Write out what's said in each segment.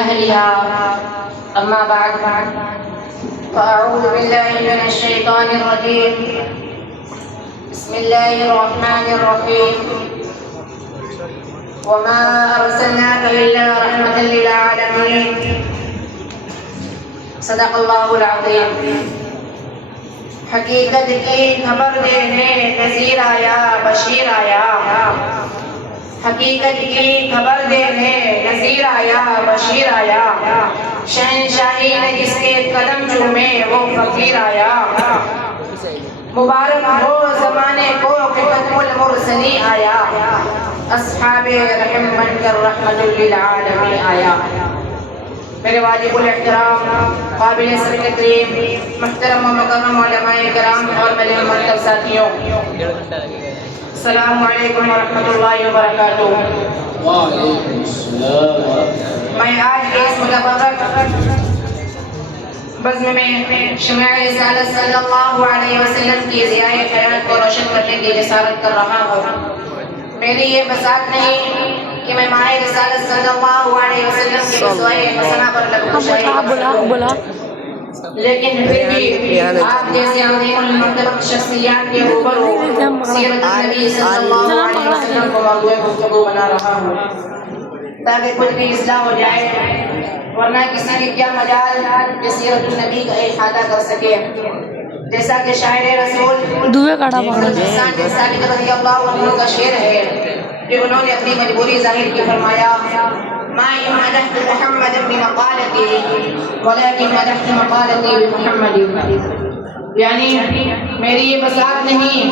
أهلها. أما بعد فأعوذ بالله من الشيطان الرجيم. بسم الله الرحمن الرحيم. وما أرسلناك إلا رحمة للعالمين. صدق اللہ العظیم. حقیقت کی خبر دینے نذیر آیا بشیر آیا. حقیقت کی خبر دینے نذیر آیا بشیر آیا. شہنشاہی نے جس کے قدم چومے وہ فقیر آیا. مبارک ہو زمانے کو کہ ختم المرسلی آیا. اصحاب رحم بن کر رحمت للعالمین آیا. میرے واجب الاحترام قابل صدر تکریم محترم و مکرم علماء کرام اور میرے مرتب ساتھیوں، السلام علیکم ورحمۃ اللہ وبرکاتہ. وعلیکم السلام. میں آج کے اس متبرک بزم میں شمع رسالت صلی اللہ علیہ وسلم کی ضیاء خیرات کو روشن کرنے کی جسارت کر رہا ہوں. میری یہ بساط نہیں کہ میں ماہ رسالت صلی اللہ علیہ وسلم کے رسوائے حسنہ پر لگوں شاعری کروں، لیکن پھر بھی آپ جیسے عظیم المرتبہ شخصیات کے روبرو سیرت النبی صلی اللہ علیہ وسلم کو موضوع گفتگو بنا رہا ہوں تاکہ خود بھی اصلاح ہو جائے، ورنہ کسی کی کیا مجال کہ سیرت النبی کا احاطہ کر سکے. جیسا کہ شاعر رسول حضرت حسان بن ثابت رضی اللہ عنہ کا شعر ہے کہ انہوں نے اپنی مجبوری ظاہر کی، فرمایا ما مدحت محمد بمقالتی ولكن مدحت مقالتی بمحمد. یعنی میری یہ بساط نہیں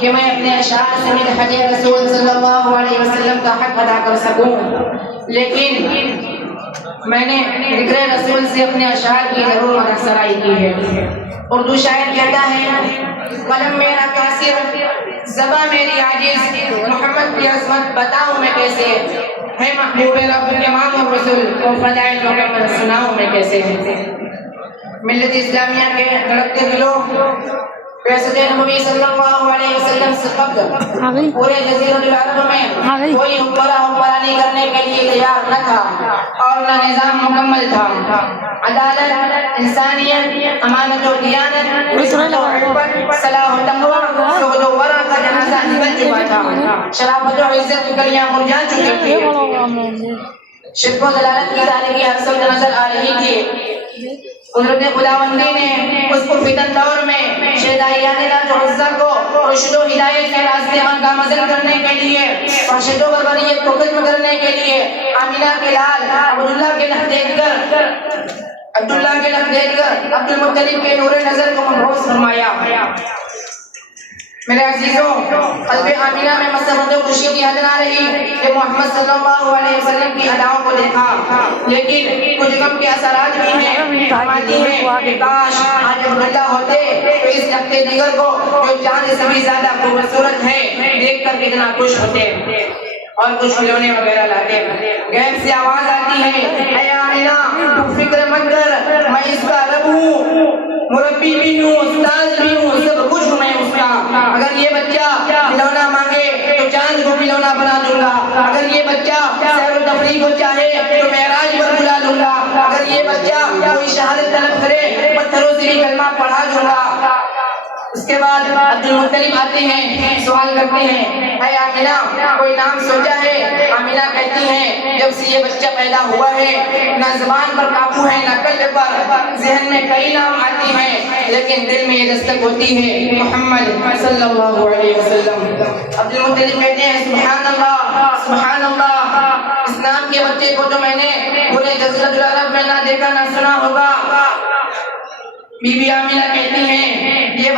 کہ میں اپنے اشعار سے مدحت رسول صلی اللہ علیہ وسلم کا حق ادا کر سکوں، لیکن میں نے ذکر رسول سے اپنے اشعار کی ضرور مدحسرائی کی ہے. اردو شاعر کہتا ہے قلم میرا قاصر زباں میری عاجز، محمد کی عظمت بتاؤں میں کیسے، ہے محبوب رب امام الرسول کو فضائل مکمل سناؤں میں کیسے. ملت اسلامیہ کے دھڑکتے دلوں بعثت نبوی صلی اللہ علیہ وسلم سے قبل پورے جزیرۃ العرب میں کوئی حکمرانی کرنے کے لیے تیار نہ تھا اور نہ نظام مکمل تھا. عدالت، انسانیت، امانت و دیانت، صلاح و تقوی، زہد و ورع کا جنازہ نکل چکا تھا. شرافت و عزت کی کلیاں مرجھا چکی تھی. شرک و ضلالت کی تاریکی ہر سمت نظر آ رہی تھی. قدرت خداوندی نے اس کو فتن دور میں شہدائیان لات و عزا کو رشد و ہدایت کے راستے من گامزن کرنے کے لیے، وحشت و بربریت کو ختم کرنے کے لیے آمینہ کے لال عبداللہ کے نخ دیکھ کر عبد المطلب کے نور نظر کو مبعوث فرمایا. میرے عزیزوں، قلب آمینہ میں مسرت و خوشی کی حد نہ رہی کہ محمد صلی اللہ علیہ وسلم کی اداؤں کو دیکھا، لیکن کچھ غم کے اثرات بھی ہیں. فرماتی ہیں کہ کاش آج عبداللہ ہوتے تو اس نقطے دیگر کو جو چاند سے بھی زیادہ خوبصورت ہے دیکھ کر کتنا خوش ہوتے اور کچھ کھلونے وغیرہ لاتے. غیب سے آواز آتی ہے اے آمینہ تو فکر مت کر، میں اس کا رب ہوں، مربی بھی ہوں، استاذ بھی ہوں، سب کچھ ہوں میں اس کا. اگر یہ بچہ کھلونا مانگے تو چاند کو کھلونا بنا دوں گا. اگر یہ بچہ سیر و تفریح کو چاہے تو معراج پر بلا لوں گا. اگر یہ بچہ کوئی شہادت طلب کرے پتھروں سے بھی کلمہ پڑھا دوں گا. اس کے بعد عبد المطلب آتے ہیں، سوال کرتے ہیں اے آمینہ کوئی نام سوچا ہے؟ آمینہ کہتی ہیں جب سے یہ بچہ پیدا ہوا ہے نہ زبان پر قابو ہے نہ قلب پر، ذہن میں کئی نام آتی ہیں لیکن دل میں یہ دستک ہوتی ہے محمد صلی اللہ علیہ وسلم. عبد المطلب کہتے ہیں سبحان اللہ سبحان اللہ، اس نام کے بچے کو تو میں نے پورے جزیرۃ العرب میں نہ دیکھا نہ سنا ہوگا. بی بی آمینہ کہتی ہیں یہ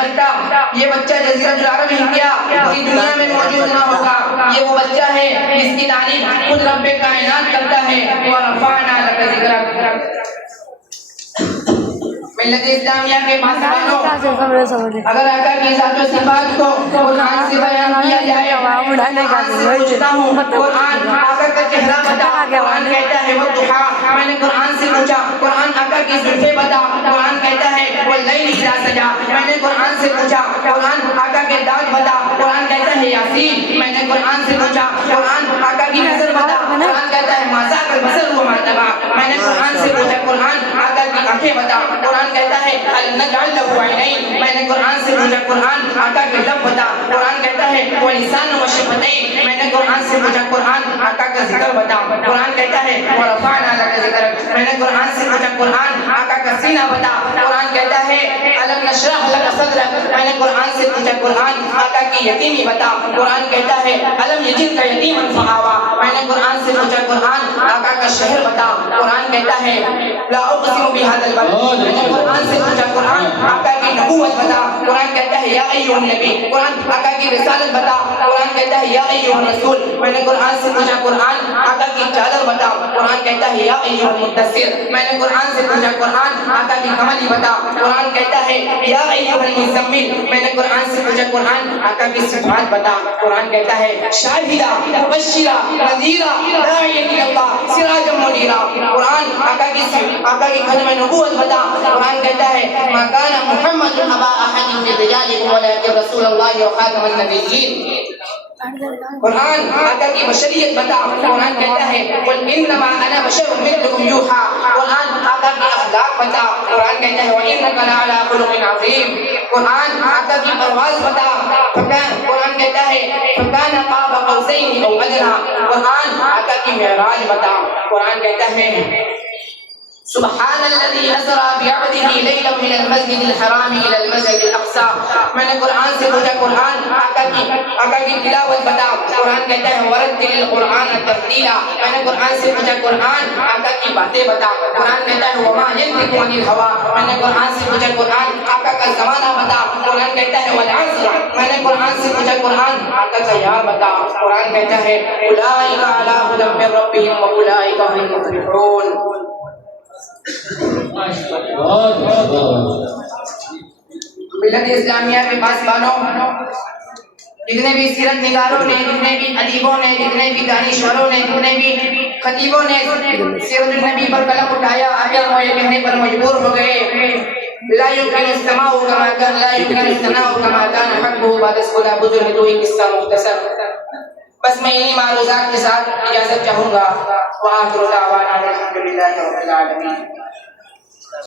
بچہ جزیرۃ العرب ہی کیا پوری دنیا میں موجود نہ ہوگا. یہ وہ بچہ ہے جس کی تعریف خود رب کائنات کرتا ہے وَرَفَعْنَا لَكَ ذِكْرَكَ. ملت اسلامیہ کے پاسبانوں، اگر آقا کی ذات و صفات کو قرآن سے بیان کیا جائے، قرآن سے پوچھتا ہوں قرآن آقا کا چہرہ بتا، قرآن کہتا ہے والضحیٰ. میں نے قرآن سے پوچھا قرآن آقا کی زلفیں بتا، قرآن کہتا ہے واللیل اذا سجا. میں نے قرآن سے پوچھا قرآن آقا کے دانت بتا، قرآن کہتا ہے یاسین. میں نے قرآن سے پوچھا قرآن آقا کی نظر بتا، قرآن کہتا ہے ما ذاق البصر وما طغى. میں نے قرآن کہتا ہے الم نجعل له عینین، میں نے قرآن سے پوچھا قرآن آقا کے لب بتا، قرآن کہتا ہے ولسان و شفتین، میں نے قرآن سے پوچھا قرآن آقا کا ذکر بتا، قرآن کہتا ہے ورفعنا لک ذکرک، میں نے قرآن سے پوچھا قرآن آقا کا سینہ بتا، قرآن کہتا ہے الم نشرح لک صدرک، میں نے قرآن سے پوچھا قرآن آقا کی یتیمی بتا، قرآن کہتا ہے الم یجدک یتیما فآوی، میں نے قرآن سے پوچھا قرآن آقا کا شہر بتا، قرآن کہتا ہے لا اقسم بهذا البلد، میں نے قرآن سے پوچھا قرآن آقا کی نبوت بتا، قرآن کہتا ہے یا ایھا النبی، قرآن آقا کی رسالت بتا، قرآن کہتا ہے یا ایھا الرسول، میں نے قرآن سے پوچھا قرآن آقا کی چادر بتا، قرآن کہتا ہے یا ایھا المدثر، میں نے قرآن سے پوچھا قرآن آقا کی کملی بتا، قرآن کہتا ہے یا ایھا المزمل، میں نے قرآن سے پوچھا قرآن آقا کی صفات بتا، قرآن کہتا ہے شاہدہ مبشرہ نذیرہ داعیا الی اللہ سراجا منیرہ، قرآن آقا کی ختم نبوت بتا، قرآن کہتا ہے ما کان محمد ابا احد من رجالکم ولکن رسول اللہ وخاتم النبیین، قرآن آقا کی بشریت بتا، قرآن کہتا ہے قل انما انا بشر مثلکم یوحی، قرآن آقا کی اخلاق بتا، قرآن کہتا ہے وانک لعلی خلق عظیم، قرآن آقا کی پرواز بتا، قرآن کہتا ہے فکان قاب قوسین او ادنی، قرآن آقا کی معراج بتا، قرآن کہتا ہے سبحان الذي اسرى بعبده ليلا من المسجد الحرام الى المسجد الاقصى، میں نے قرآن سے پوچھا قرآن آقا کی تلاوت بتا، قرآن کہتا ہے ورتل القرآن ترتیلا، میں نے قرآن سے پوچھا قرآن آقا کی باتیں بتا، قرآن کہتا ہے وما ينطق عن الهوى، میں نے قرآن سے پوچھا قرآن آقا کا زمانہ بتا، قرآن کہتا ہے والعصر، میں نے قرآن سے پوچھا قرآن آقا کا یار بتا، قرآن کہتا ہے اولئک علی ھدی من ربهم واولئک هم المفلحون۔ ملت اسلامیہ کے پاسبانوں، جتنے بھی سیرت نگاروں نے، جتنے بھی ادیبوں نے، جتنے بھی دانشوروں نے، جتنے بھی خطیبوں نے سیرت النبی پر قلم اٹھایا، آخر وہ یہ کہنے پر مجبور ہو گئے لا يمكن السماع كما كان، لا يمكن الثناء كما كان حقه بعد خدا بزرگ تو ایک قصہ مختصر، بس میں انہی معروضات کے ساتھ اجازت چاہوں گا، وآخر دعوانا الحمد للہ رب العالمین۔